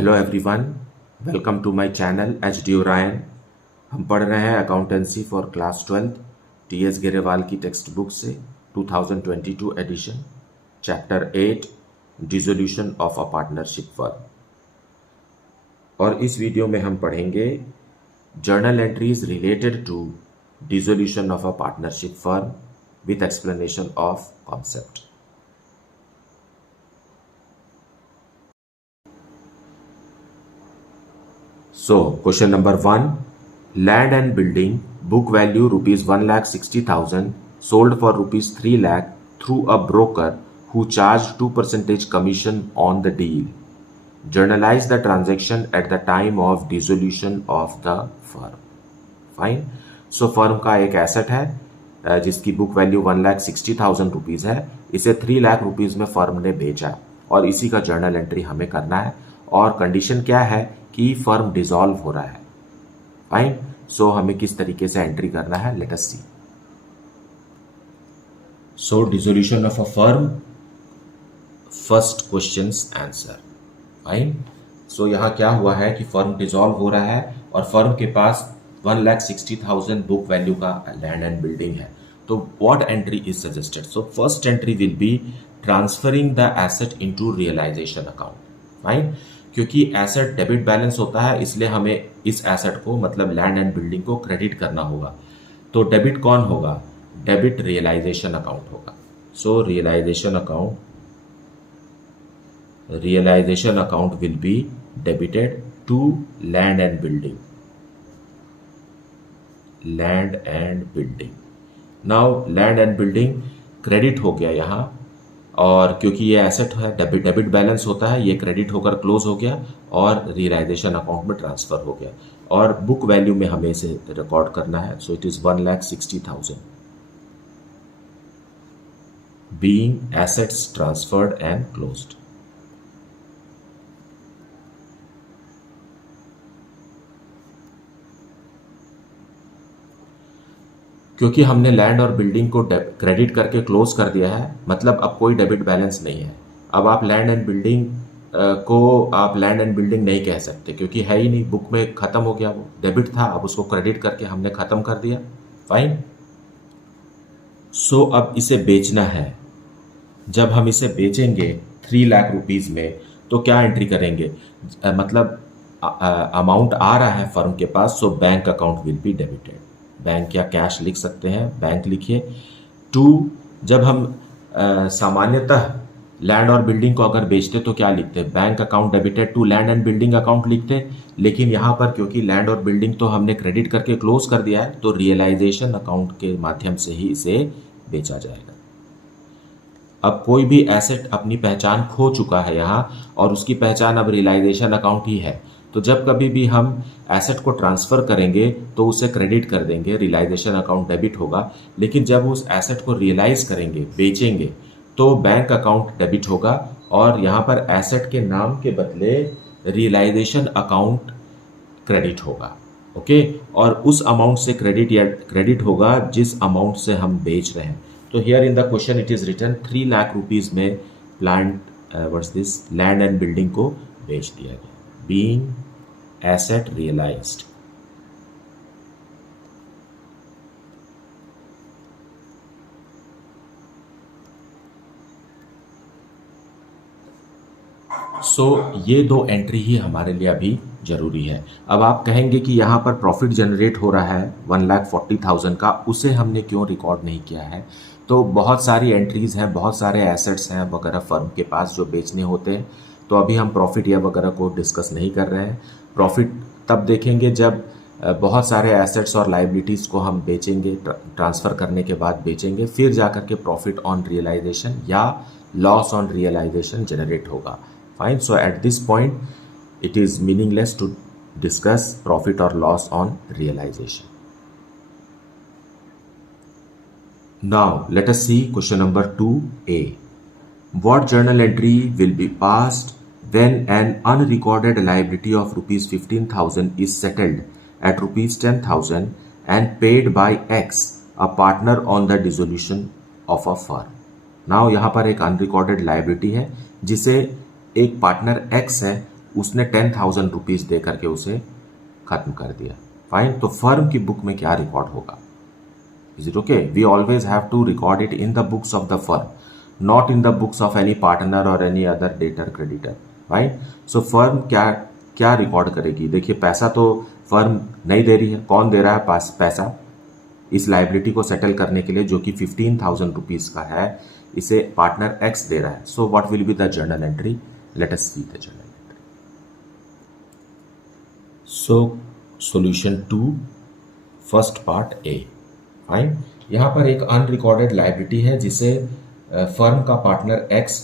Hello everyone, welcome to my channel H D Orion. हम पढ़ रहे हैं accountancy for class 12 T S Grewal की टेक्स्ट बुक से 2022 edition, chapter 8 dissolution of a partnership firm. और इस वीडियो में हम पढ़ेंगे journal entries related to dissolution of a partnership firm with explanation of concept. So, question number 1, land and building, book value rupees 1,60,000, sold for rupees 3 lakh through a broker who charged 2% commission on the deal. Journalize the transaction at the time of dissolution of the firm. Fine. So, firm का एक asset है जिसकी book value 1,60,000 rupees है। इसे 3 lakh rupees में firm ने बेचा और इसी का जर्नल एंट्री हमें करना है। और कंडीशन क्या है कि फर्म डिसॉल्व हो रहा है। फाइन। सो हमें किस तरीके से एंट्री करना है, let us see. So dissolution of a firm, first questions answer. Fine. So यहां क्या हुआ है कि फर्म डिसॉल्व हो रहा है और फर्म के पास 1,60,000 बुक वैल्यू का लैंड एंड बिल्डिंग है। तो what entry is suggested? So first entry will be transferring the asset into realisation account. Fine. क्योंकि एसेट डेबिट बैलेंस होता है, इसलिए हमें इस एसेट को मतलब लैंड एंड बिल्डिंग को क्रेडिट करना होगा। तो डेबिट कौन होगा? डेबिट रियलाइजेशन अकाउंट होगा। So realisation account will be debited to land and building. Now land and building credit हो गया यहाँ, और क्योंकि ये एसेट है, डेबिट बैलेंस होता है, ये क्रेडिट होकर क्लोज हो गया और रियलाइजेशन अकाउंट में ट्रांसफर हो गया। और बुक वैल्यू में हमें इसे रिकॉर्ड करना है। So it is 1,60,000 being assets transferred and closed. क्योंकि हमने लैंड और बिल्डिंग को क्रेडिट करके क्लोज कर दिया है, मतलब अब कोई डेबिट बैलेंस नहीं है। अब आप land and building land and building नहीं कह सकते, क्योंकि है ही नहीं, बुक में खत्म हो गया। वो डेबिट था, अब उसको क्रेडिट करके हमने खत्म कर दिया। फाइन। सो अब इसे बेचना है। जब हम इसे बेचेंगे 3 लाख रुपीज में, तो क्या एंट्री करेंगे? मतलब अमाउंट आ रहा है फर्म के पास, so bank account will be debited. Bank या कैश लिख सकते हैं, बैंक लिखिए। टू, जब हम सामान्यतः लैंड और बिल्डिंग को अगर बेचते तो क्या लिखते? Bank account debited to land and building account लिखते। लेकिन यहाँ पर क्योंकि लैंड और बिल्डिंग तो हमने क्रेडिट करके क्लोज कर दिया है, तो रियलाइजेशन अकाउंट के माध्यम से ही इसे बेचा जाएगा। अब कोई भी एसेट अपनी पहचान खो चुका है यहाँ, और उसकी पहचान अब रियलाइजेशन अकाउंट ही है। तो जब कभी भी हम एसेट को ट्रांसफर करेंगे तो उसे क्रेडिट कर देंगे, रियलाइजेशन अकाउंट डेबिट होगा। लेकिन जब उस एसेट को रियलाइज करेंगे, बेचेंगे, तो बैंक अकाउंट डेबिट होगा, और यहाँ पर एसेट के नाम के बदले रियलाइजेशन अकाउंट क्रेडिट होगा। ओके। और उस अमाउंट से क्रेडिट होगा जिस अमाउंट से हम बेच रहे हैं। तो here in the question it is written 3 lakh rupees में लैंड एंड बिल्डिंग को बेच दिया गया, being asset realized. सो ये दो एंट्री ही हमारे लिए अभी जरूरी है। अब आप कहेंगे कि यहाँ पर प्रॉफिट जनरेट हो रहा है 1,40,000 का, उसे हमने क्यों रिकॉर्ड नहीं किया है? तो बहुत सारी एंट्रीज हैं, बहुत सारे एसेट्स हैं वगैरह फर्म के पास जो बेचने होते हैं। तो अभी हम प्रॉफिट या वगैरह को डिस्कस नहीं कर रहे हैं। प्रॉफिट तब देखेंगे जब बहुत सारे एसेट्स और लाइबिलिटीज़ को हम बेचेंगे, ट्रांसफ़र करने के बाद बेचेंगे, फिर जाकर के प्रॉफिट ऑन रियलाइजेशन या लॉस ऑन रियलाइजेशन जनरेट होगा। Fine. So at this point it is meaningless to discuss profit और loss on realisation. Now let us see question number 2A. What journal entry will be passed when an unrecorded liability of rupees 15,000 is settled at rupees 10,000 and paid by X, a partner on the dissolution of a firm? Now यहाँ पर एक unrecorded liability है जिसे एक partner X है उसने 10,000 rupees दे करके उसे खत्म कर दिया। फाइन, तो फर्म की बुक में क्या रिकॉर्ड होगा? Is it okay? We always have to record it in the books of the firm, not in the books of any partner और any other debtor creditor. Right, so firm क्या क्या record करेगी? देखिए, पैसा तो firm नहीं दे रही है, कौन दे रहा है पैसा? इस लाइबिलिटी को सेटल करने के लिए जो कि 15,000 रुपीज़ का है, इसे पार्टनर एक्स दे रहा है। So what will be the journal entry? Late us see the journal entry. So solution 2, first part A. Fine, यहाँ पर एक अनरिकॉर्डेड लाइबिलिटी है जिसे फर्म का पार्टनर एक्स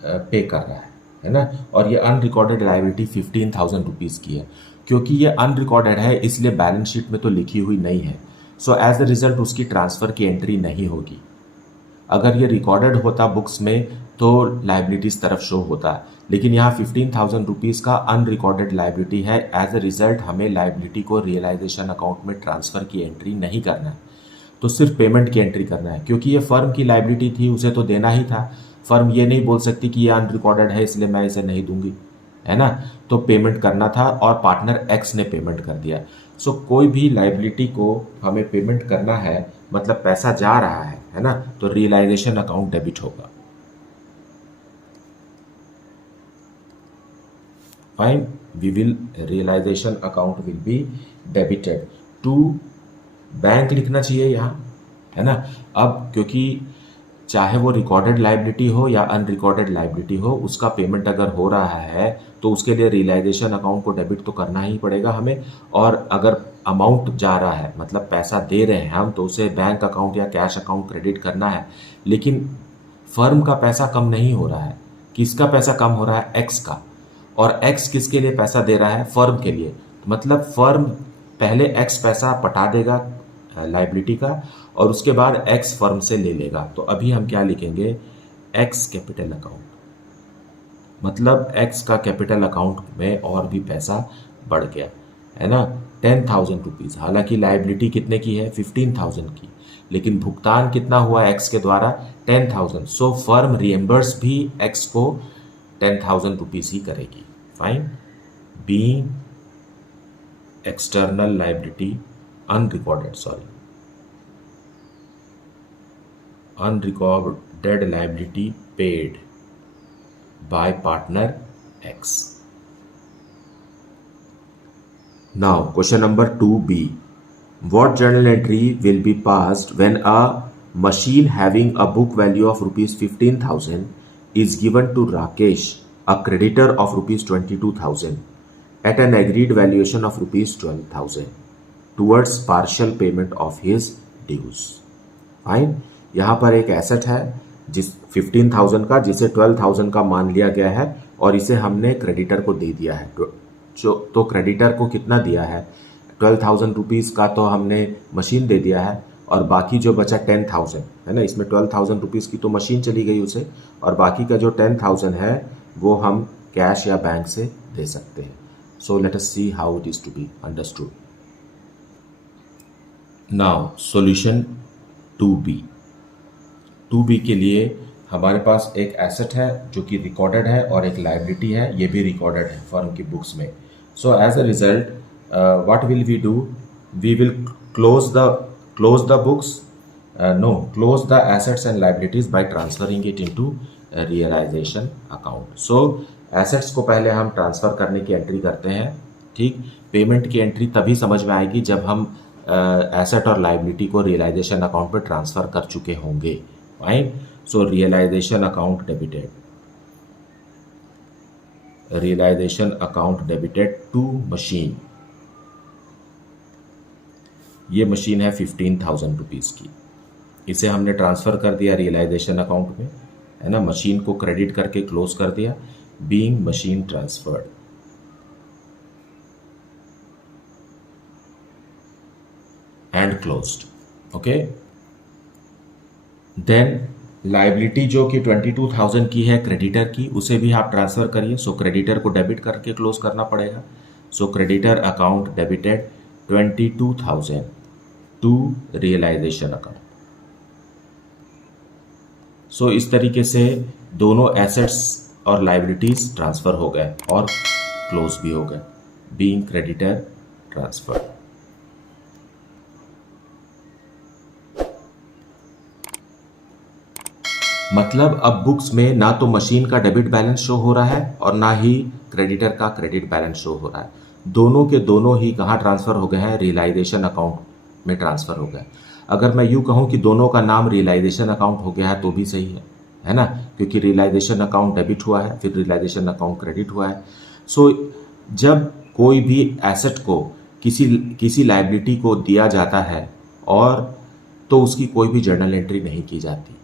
पे कर रहा है ना, और ये अनरिकॉर्डेड लाइबिलिटी 15,000 रुपीज़ की है। क्योंकि ये अनरिकॉर्डेड है इसलिए बैलेंस शीट में तो लिखी हुई नहीं है, सो एज द रिजल्ट उसकी ट्रांसफ़र की एंट्री नहीं होगी। अगर ये रिकॉर्डेड होता बुक्स में तो लाइबिलिटीज़ तरफ शो होता, लेकिन यहाँ 15,000 रुपीज़ का अनरिकॉर्डेड लाइबिलिटी है। एज अ रिजल्ट हमें लाइबिलिटी को रियलाइजेशन अकाउंट में ट्रांसफ़र की एंट्री नहीं करना है, तो सिर्फ पेमेंट की एंट्री करना है। क्योंकि ये फर्म की लाइबिलिटी थी, उसे तो देना ही था। फर्म ये नहीं बोल सकती कि ये अनरिकॉर्डेड है इसलिए मैं इसे नहीं दूंगी, है ना, तो पेमेंट करना था और पार्टनर एक्स ने पेमेंट कर दिया। सो कोई भी लाइबिलिटी को हमें पेमेंट करना है, मतलब पैसा जा रहा है ना, तो रियलाइजेशन अकाउंट डेबिट होगा। Fine, we will realisation account will be debited to bank लिखना चाहिए यहाँ, है ना। अब क्योंकि चाहे वो रिकॉर्डेड लाइबिलिटी हो या अनरिकॉर्डेड लाइबिलिटी हो, उसका पेमेंट अगर हो रहा है तो उसके लिए रियलाइजेशन अकाउंट को डेबिट तो करना ही पड़ेगा हमें। और अगर अमाउंट जा रहा है, मतलब पैसा दे रहे हैं हम, तो उसे बैंक अकाउंट या कैश अकाउंट क्रेडिट करना है। लेकिन फर्म का पैसा कम नहीं हो रहा है। किसका पैसा कम हो रहा है? एक्स का। और एक्स किसके लिए पैसा दे रहा है? फर्म के लिए। मतलब फर्म पहले एक्स पैसा पटा देगा लाइबिलिटी का, और उसके बाद एक्स फर्म से ले लेगा। तो अभी हम क्या लिखेंगे? एक्स कैपिटल अकाउंट, मतलब एक्स का कैपिटल अकाउंट में और भी पैसा बढ़ गया, है ना, 10,000 रुपीज़। हालांकि लाइबिलिटी कितने की है? 15,000 की, लेकिन भुगतान कितना हुआ एक्स के द्वारा? 10,000। सो फर्म रिएम्बर्स भी एक्स को 10,000 रुपीज़ ही करेगी। Fine, being external liability unrecorded liability paid by partner X. Now question number 2B. What journal entry will be passed when a machine having a book value of rupees 15,000 is given to Rakesh, a creditor of rupees 22,000, at an agreed valuation of rupees 12,000 towards partial payment of his dues? Fine. यहाँ पर एक asset है जिस 15,000 का, जिसे 12,000 का मान लिया गया है, और इसे हमने क्रेडिटर को दे दिया है। तो क्रेडिटर को कितना दिया है? 12,000 रुपीज़ का तो हमने मशीन दे दिया है, और बाकी जो बचा 10,000 है ना, इसमें 12,000 रुपीज़ की तो मशीन चली गई उसे, और बाकी का जो 10,000 है वो हम कैश या बैंक से दे सकते हैं। So let us see how it is to be understood. Now solution 2B। 2B के लिए हमारे पास एक एसेट है जो कि रिकॉर्डेड है, और एक लाइबिलिटी है, ये भी रिकॉर्डेड है फर्म की बुक्स में। So as a result what will we do? We will close the books, close the assets and liabilities by transferring it into realisation account. So assets को पहले हम ट्रांसफ़र करने की एंट्री करते हैं, ठीक। पेमेंट की एंट्री तभी समझ में आएगी जब हम एसेट और लाइबिलिटी को रियलाइजेशन अकाउंट में ट्रांसफ़र कर चुके होंगे। Fine, so realisation account debited to machine. ये मशीन है 15,000 रुपीज़ की, इसे हमने ट्रांसफ़र कर दिया रियलाइजेशन अकाउंट में, है ना। मशीन को क्रेडिट करके क्लोज कर दिया, being machine transferred. And closed, okay. Then liability जो कि 22,000 की है क्रेडिटर की, उसे भी आप ट्रांसफ़र करिए। सो क्रेडिटर को डेबिट करके क्लोज करना पड़ेगा। So creditor account debited 22,000 to realisation account. So इस तरीके से दोनों एसेट्स और लाइबिलिटीज़ ट्रांसफ़र हो गए, और क्लोज भी हो गया, बीइंग क्रेडिटर ट्रांसफर। मतलब अब बुक्स में ना तो मशीन का डेबिट बैलेंस शो हो रहा है और ना ही क्रेडिटर का क्रेडिट बैलेंस शो हो रहा है। दोनों के दोनों ही कहाँ ट्रांसफर हो गए हैं, रियलाइजेशन अकाउंट में ट्रांसफर हो गए। अगर मैं यूँ कहूँ कि दोनों का नाम रियलाइजेशन अकाउंट हो गया है तो भी सही है ना, क्योंकि रियलाइजेशन अकाउंट डेबिट हुआ है, फिर रियलाइजेशन अकाउंट क्रेडिट हुआ है। सो जब कोई भी एसेट को किसी लाइबिलिटी को दिया जाता है और तो उसकी कोई भी जर्नल एंट्री नहीं की जाती,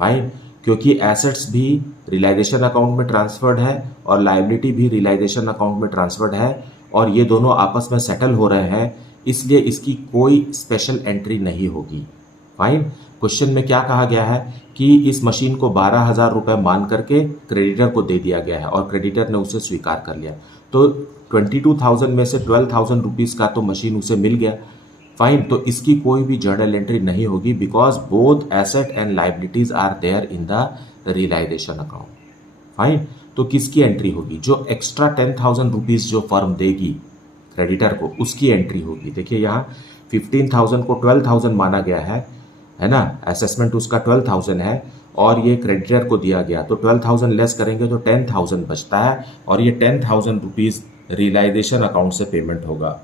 फाइन, क्योंकि एसेट्स भी रियलाइजेशन अकाउंट में ट्रांसफर्ड है और लायबिलिटी भी रियलाइजेशन अकाउंट में ट्रांसफर्ड है और ये दोनों आपस में सेटल हो रहे हैं, इसलिए इसकी कोई स्पेशल एंट्री नहीं होगी। फाइन। क्वेश्चन में क्या कहा गया है कि इस मशीन को 12,000 रुपये मान करके क्रेडिटर को दे दिया गया है और क्रेडिटर ने उसे स्वीकार कर लिया, तो 22,000 में से 12,000 रुपीज़ का तो मशीन उसे मिल गया, फाइन। तो इसकी कोई भी जर्नल एंट्री नहीं होगी because both asset and liabilities are there in the realisation account, fine. तो किसकी एंट्री होगी, जो एक्स्ट्रा 10,000 रुपीज़ जो फर्म देगी क्रेडिटर को उसकी एंट्री होगी। देखिए यहाँ 15,000 को 12,000 माना गया है ना, असेसमेंट उसका 12,000 है और ये क्रेडिटर को दिया गया, तो 12,000 लेस करेंगे तो 10,000 बचता है और ये 10,000 रुपीज़ रियलाइजेशन अकाउंट से पेमेंट होगा।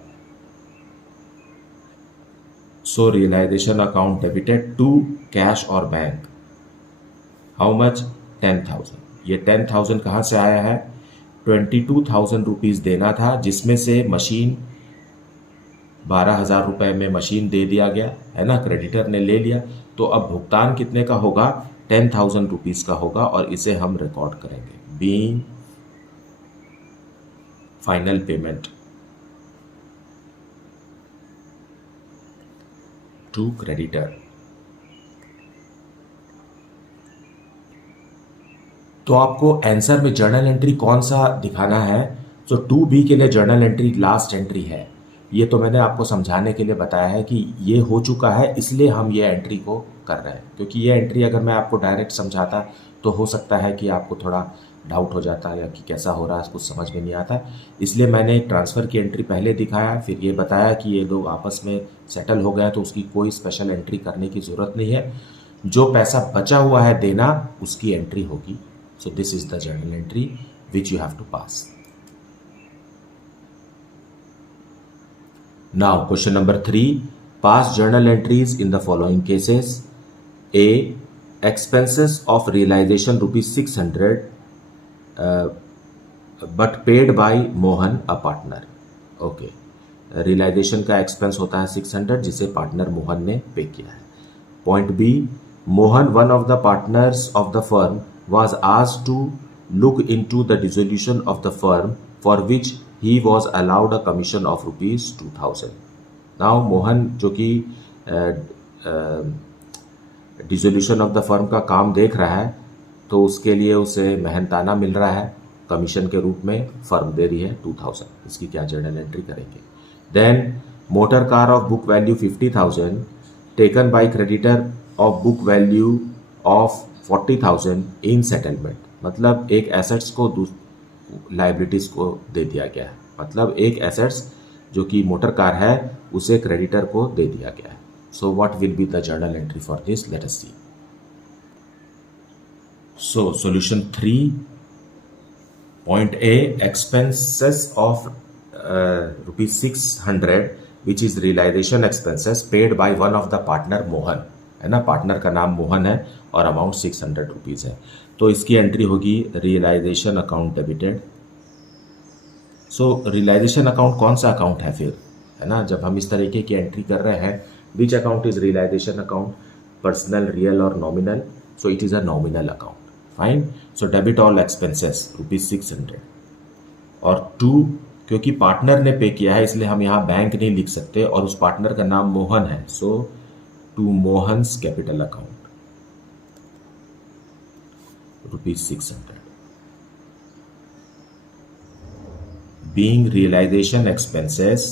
So realization account debited to cash or bank. How much? 10,000. ये 10,000 कहाँ से आया है, 22,000 रुपीज़ देना था जिसमें से मशीन 12,000 रुपये में मशीन दे दिया गया है ना, क्रेडिटर ने ले लिया, तो अब भुगतान कितने का होगा, 10,000 रुपीज़ का होगा और इसे हम रिकॉर्ड करेंगे being final payment to creditor. तो आपको आंसर में जर्नल एंट्री कौन सा दिखाना है, तो 2B के लिए जर्नल एंट्री लास्ट एंट्री है। ये तो मैंने आपको समझाने के लिए बताया है कि ये हो चुका है इसलिए हम ये एंट्री को कर रहे हैं, क्योंकि ये एंट्री अगर मैं आपको डायरेक्ट समझाता तो हो सकता है कि आपको थोड़ा डाउट हो जाता या कि कैसा हो रहा है, कुछ समझ में नहीं आता, इसलिए मैंने ट्रांसफ़र की एंट्री पहले दिखाया, फिर ये बताया कि ये लोग आपस में सेटल हो गए तो उसकी कोई स्पेशल एंट्री करने की ज़रूरत नहीं है, जो पैसा बचा हुआ है देना उसकी एंट्री होगी। So this is the journal entry which you have to pass. Now question number 3, pass journal entries in the following cases. A, expenses of realisation ₹600 but paid by Mohan a partner. Okay, realisation का expense होता है 600 जिसे partner Mohan ने पे किया है। Point B, Mohan one of the partners of the firm was asked to look into the dissolution of the firm for which he was allowed a commission of ₹2,000. Now Mohan जो कि डिसोल्यूशन ऑफ द फर्म का काम देख रहा है तो उसके लिए उसे मेहनताना मिल रहा है कमीशन के रूप में, फर्म दे रही है 2,000, इसकी क्या जर्नल एंट्री करेंगे। Then motor car of book value 50,000 taken by creditor of book value of 40,000 in settlement, मतलब एक एसेट्स को लाइबिलिटीज को दे दिया गया है, मतलब एक एसेट्स जो कि मोटर कार है उसे क्रेडिटर को दे दिया गया है। So what will be the journal entry for this, let us see. So solution 3, point A, expenses of ₹600 which is realisation expenses paid by one of the partner Mohan, है ना, partner का नाम मोहन है और अमाउंट 600 रुपीज़ है, तो इसकी entry होगी रियलाइजेशन अकाउंट डेबिटेड। सो रियलाइजेशन अकाउंट कौन सा अकाउंट है फिर, है ना, जब हम इस तरीके की एंट्री कर रहे हैं, which account is realisation account, personal, real और nominal, so it is a nominal account, fine. So debit all expenses ₹600 और 2, क्योंकि पार्टनर ने पे किया है इसलिए हम यहाँ बैंक नहीं लिख सकते और उस पार्टनर का नाम मोहन है, so to Mohan's capital account ₹600 being realization expenses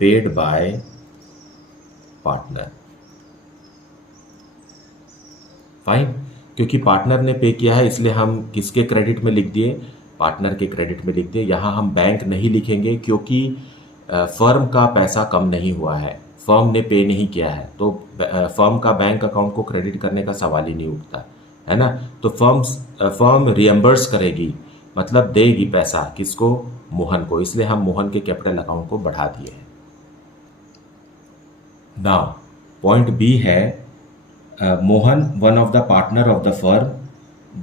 paid by partner, fine. क्योंकि पार्टनर ने पे किया है इसलिए हम किसके क्रेडिट में लिख दिए, पार्टनर के क्रेडिट में लिख दे। यहाँ हम बैंक नहीं लिखेंगे क्योंकि फर्म का पैसा कम नहीं हुआ है, फर्म ने पे नहीं किया है, तो फर्म का बैंक अकाउंट को क्रेडिट करने का सवाल ही नहीं उठता है ना। तो फर्म रिएम्बर्स करेगी, मतलब देगी पैसा किसको, मोहन को, इसलिए हम मोहन के कैपिटल अकाउंट को बढ़ा दिए हैं। नाउ पॉइंट बी है, Mohan one of the partner of the firm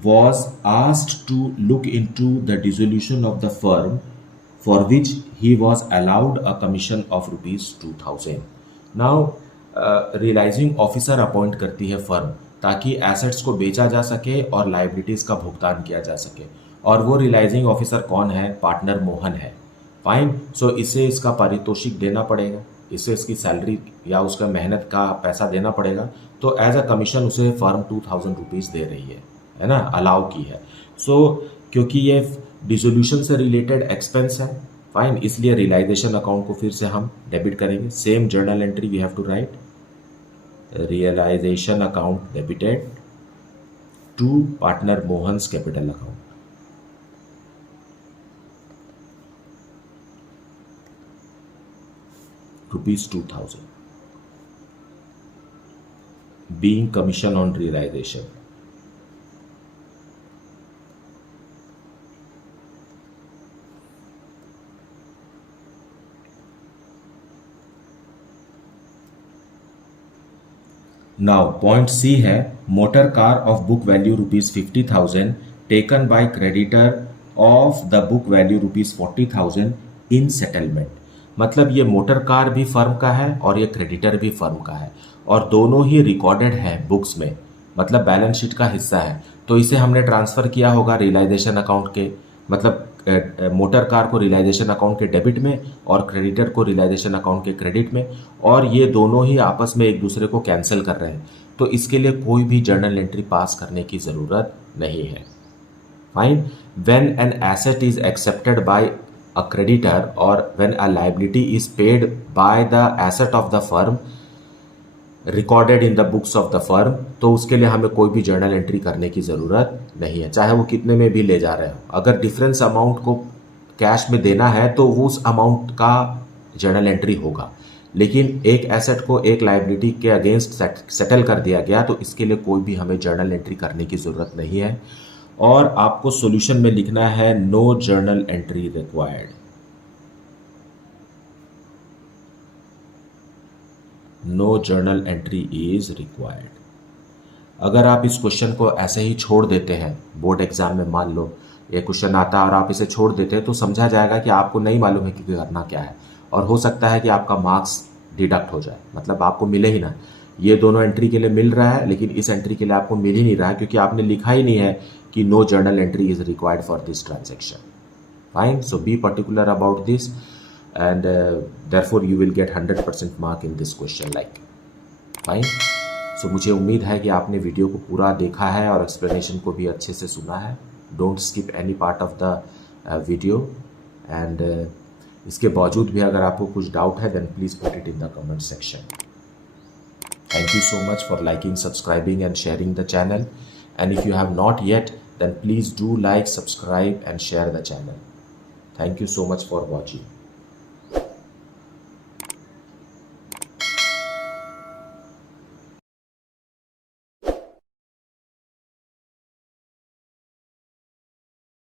was asked to look into the dissolution of the firm for which he was allowed a commission of rupees 2000. Now realising officer appoint करती है firm ताकि assets को बेचा जा सके और liabilities का भुगतान किया जा सके, और वो रियलाइजिंग ऑफिसर कौन है, पार्टनर मोहन है। फाइन, सो इसे इसका पारितोषिक देना पड़ेगा, इसे इसकी सैलरी या उसका मेहनत का पैसा देना पड़ेगा, तो एज अ कमीशन उसे फर्म 2000 रुपीज़ दे रही है ना, अलाउ की है। सो क्योंकि ये डिसोल्यूशन से रिलेटेड एक्सपेंस है, फाइन, इसलिए रियलाइजेशन अकाउंट को फिर से हम डेबिट करेंगे। Same journal entry we have to write, realisation account debited to partner Mohan's capital account. ₹2000 being commission on realization. Now point C है, motor car of book value ₹50,000 taken by creditor of the book value ₹40,000 in settlement. मतलब ये motor car भी firm का है और ये creditor भी firm का है, और दोनों ही रिकॉर्डेड है बुक्स में, मतलब बैलेंस शीट का हिस्सा है। तो इसे हमने ट्रांसफ़र किया होगा रियलाइजेशन अकाउंट के, मतलब मोटर कार को रियलाइजेशन अकाउंट के डेबिट में और क्रेडिटर को रियलाइजेशन अकाउंट के क्रेडिट में, और ये दोनों ही आपस में एक दूसरे को कैंसिल कर रहे हैं, तो इसके लिए कोई भी जर्नल एंट्री पास करने की ज़रूरत नहीं है। Fine, when an asset is accepted by a creditor और when a liability is paid by the asset of the firm recorded in the books of the firm, तो उसके लिए हमें कोई भी जर्नल एंट्री करने की ज़रूरत नहीं है, चाहे वो कितने में भी ले जा रहे हो। अगर डिफरेंस अमाउंट को कैश में देना है तो वो उस अमाउंट का जर्नल एंट्री होगा, लेकिन एक एसेट को एक लायबिलिटी के अगेंस्ट सेटल कर दिया गया, तो इसके लिए कोई भी हमें जर्नल एंट्री करने की ज़रूरत नहीं है। और आपको सॉल्यूशन में लिखना है no journal entry required, no journal entry is required. अगर आप इस क्वेश्चन को ऐसे ही छोड़ देते हैं, बोर्ड एग्जाम में मान लो ये क्वेश्चन आता है और आप इसे छोड़ देते हैं, तो समझा जाएगा कि आपको नहीं मालूम है कि करना क्या है, और हो सकता है कि आपका मार्क्स डिडक्ट हो जाए, मतलब आपको मिले ही ना। ये दोनों एंट्री के लिए मिल रहा है, लेकिन इस एंट्री के लिए आपको मिल ही नहीं रहा है क्योंकि आपने लिखा ही नहीं है कि no journal entry is required for this transaction. Fine, so be particular about this and therefore you will get 100% mark in this question like fine। so मुझे उम्मीद है कि आपने वीडियो को पूरा देखा है और एक्सप्लेनेशन को भी अच्छे से सुना है। Don't skip any part of the video, and इसके बावजूद भी अगर आपको कुछ डाउट है then please put it in the comment section. Thank you so much for liking, subscribing and sharing the channel, and if you have not yet then please do like, subscribe and share the channel. Thank you so much for watching.